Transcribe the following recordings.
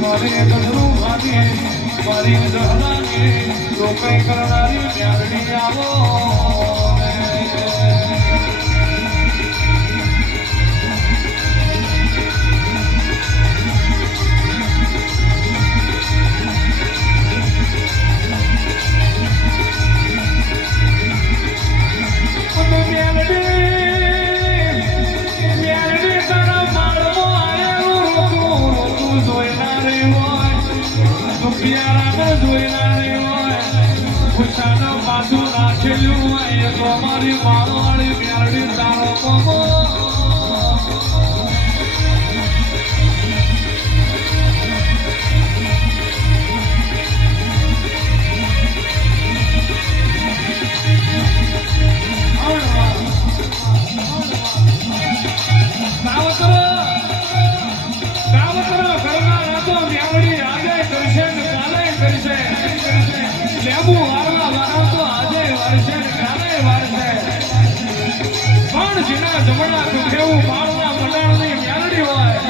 મારી ગઢરું મારી મારી દહલાની રોકાઈ કરનારી મ્યારડી આવો મારી મારવાળી મ્યારડી તારો પગો લેબુ વારવા વાળા તો આજે વર્ષે કાલે વર્ષે પણ જેના જમણા કુઠેવું માળના મંડાણની મ્યાલડી હોય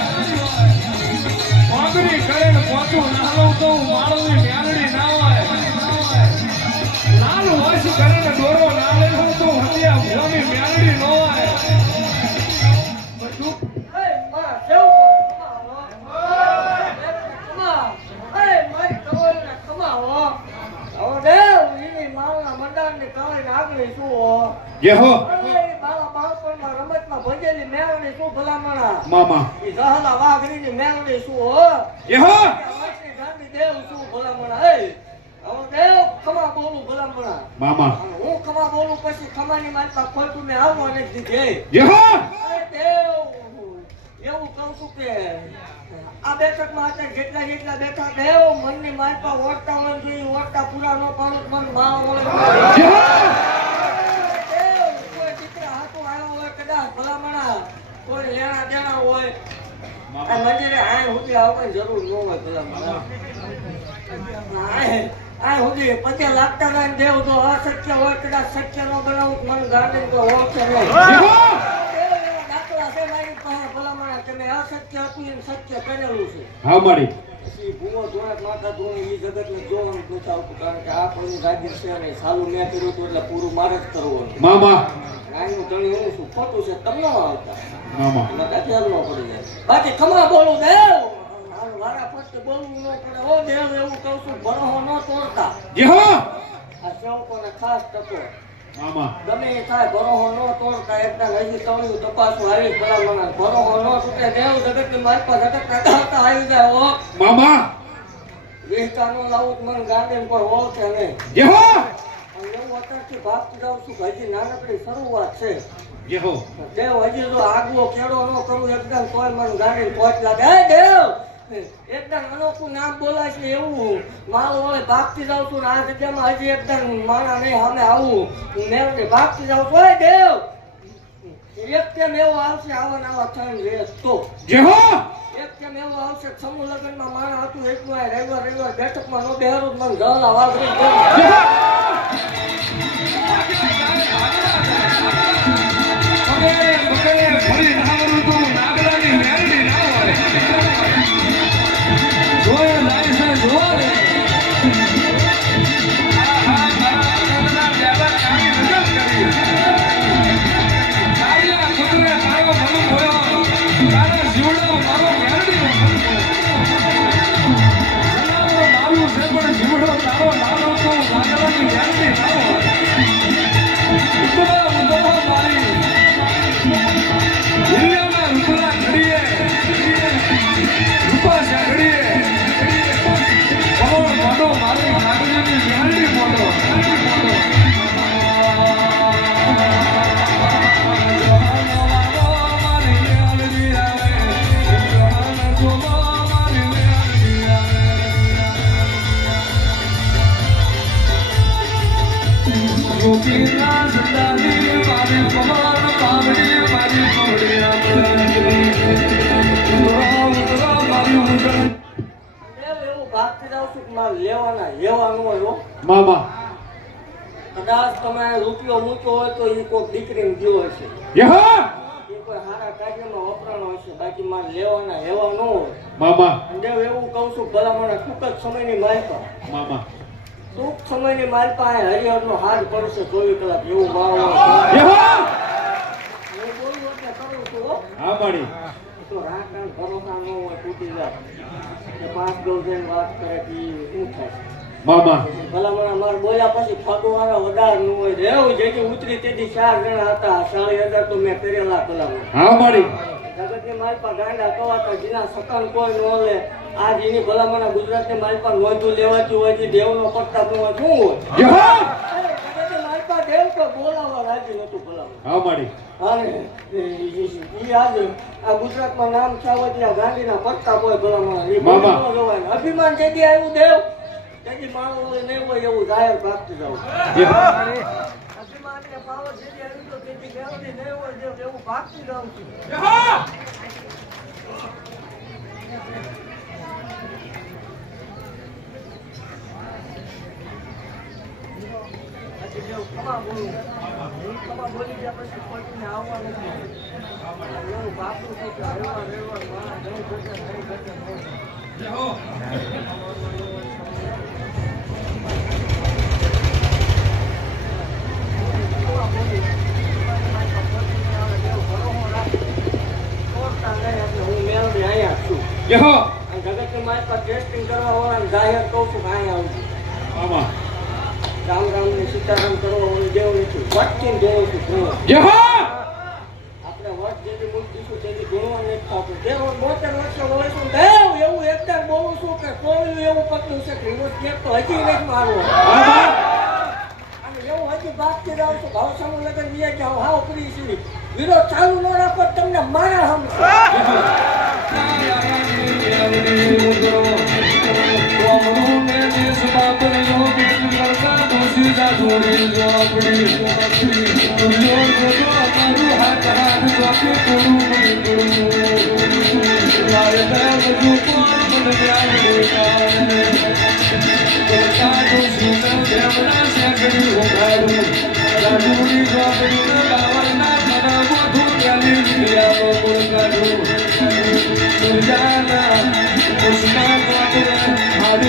પાઘડી કરે પોતું નાલો તો માળની મ્યાલડી ના હોય લાલ વર્ષ કરે દોરો ના લે તો હત્યા ભોની મ્યાલડી ન હોય બધું યહો મારા બાળપણમાં રમતમાં ભજેલી મેળવણી શું ભલામણા મામા ઈ જહલા વાઘરીની મેળવણી શું હો યહો અમરસિંહ ગાંધી દેવ શું ભલામણા હે હવે દેવ ખમા બોલું ભલામણા મામા હું ખમા બોલું પછી ખમાની માથા ખોટું ને આવવા નથી દીધે યહો દેવ એવું કહું છું કે આ બેઠકમાં અત્યારે જેટલા જેટલા બેઠા દેવ મનની માથા ઓળતા મન જોઈ ઓળતા પૂરા ન પાડું મન માં ઓળે ભલામણા કોઈ લેણા દેણા હોય આ મંદિરે આય સુધી આવવાની જરૂર ન હોય ભલામણા આય સુધી પગે લાગતા ના દેવ તો અસત્ય હોય કદાચ સત્ય નો બનાવું મન ગાંડે તો ઓળખે નહીં દાખલા છે મારી પાસે ભલામણા તમે અસત્ય હતું એમ સત્ય કરેલું છે હા મારી ભૂવો ધોળા માથા ધોઈ એ જગત ને જોવાનું નથી આવતું કારણ કે આ કોઈ ગાદી છે નહીં સાલું મેં કર્યું હતું એટલે પૂરું મારે જ કરવાનું મામા ગાયનું ધણી હું શું ખોટું છે તમને આવતા મામા મને ફેર ન પડી જાય બાકી ખમા બોલું દેવ વારા પછી બોલવું ન પડે ઓ દેવ એવું કહું છું ભરોહો ન તોડતા યહો આ સેવકોને ખાસ ટકો મામા ગમે એ થાય ભરોહો ન તોડતા એકદમ હજી તવણ્યું તપાસું આવી ભલામણા ભરોહો ન તૂટે દેવ જગત મારી પાસે જગત કાઢાતા આવી જાય ઓ મામા વેચતા ન લાવું મન ગાંધે કોઈ ઓળખે નહીં યહો એવું અત્યારથી ભાગતી જાઉં છું કે હજી નાનકડી શરૂઆત છે યહો દેવ હજી જો આગવો કેળો ન કરું એકદમ તોય મન ગાડી પહોંચ લાગે હે દેવ એકદમ અનોખું નામ બોલાય છે એવું મારું હવે ભાગતી જાઉં છું ને આ જગ્યામાં હજી એકદમ મારા નહીં સામે આવું મેં ભાગતી જાઉં છું હે દેવ એક કેમ એવું આવશે આવા નાવા થઈને રેસ તો યહો એક કેમ એવું આવશે સમૂહ લગ્નમાં મારા હતું એટલું રવિવાર બેઠકમાં નો બેહારું મને જલા વાગરી ફરી નાવરું તો નાગરાની મેરડી ના હોય જોયે લાઈસન્સ જોરે મામા કદાચ તમે રૂપિયો મૂક્યો હોય તો એ કોઈ દીકરીને ગયો હશે યહો એ કોઈ હારા મારા કાર્યમાં વપરાણો હશે, બાકી મારે લેવાના હેવા ન હોય. મામા અને દેવ એવું કહું છું, ભલામણ ટૂંક જ સમયની માલપા, મામા ટૂંક સમયની માલપા આ હરિહરનો હાથ પડશે 24 કલાક એવું માવો. જય હો હું બોલું એટલે કરું છું હો. હા માડી તો રાકણ ભરોસા ન હોય, તૂટી જાય કે 5 ગૌ જઈને વાત કરે કે ઈ શું થાય. મામા ભલામણ મારે બોલ્યા પછી ફગવાના વધાર ન હોય. દેવ જેથી ઉતરી તેથી 4 જણા હતા, 40,000 તો મેં કરેલા ભલામણ. હા માડી જગતની માલપા ગાંડા કવાતા જેના સકાન કોઈ ન લે. આજ એની ભલામણ ગુજરાતની માલપા નોંધું લેવાતી હોય છે, દેવનો પ્રતાપ નો શું હોય. જય હો જગતની માલપા દેવ તો બોલાવવા રાજી નતું ભલામણ. હા માડી અને ઈ આજ આ ગુજરાતમાં નામ ચાવડિયા ગાંધીના પ્રતાપ હોય ભલામણ. ઈ મામા. બોલી ન જવાય. અભિમાન જેથી આવ્યું દેવ તેથી માણસો નહીં હોય એવું જાહેર પ્રાપ્ત જવું. જય હો અભિમાનને પાવર જેથી આવ્યું તો તેથી દેવની નહીં હોય દેવ એવું ભાગતી જાઉં છું. જય હો પછી દેવ ખમા બોલું. હું ખમા બોલી ગયા પછી કોઈને આવવાનું નથી. એવું ભાગતું છે કે હરવા રેવા મારા નહીં ઘટે નહીં ઘટે નહીં. જય હો જય હો જગતની મારી પાસે ટેસ્ટિંગ કરવા વાળા જાહેર કહું છું કે અહીંયા આવજો. મામા રામ રામ ને સીતારામ કરવા વાળું દેવ નથી, વટકીને જોઉં છું ભણવા. જય હો આપણે વટ જેથી મૂકીશું તેથી ભણવા નથી થતું. દેવ 72 વર્ષે વળીશું દેવ એવું એકદમ બોલું છું કે કોયું એવું પતલું છે કે રિમોટ કેક તો હજી નથી મારવો. અને એવું હજી બાકી રહું છું ભાવસાનું લગન વિયા જાઓ હાવ ફ્રી છે. વિરોધ ચાલુ ન રાખો તમને મારા હમશે. Hare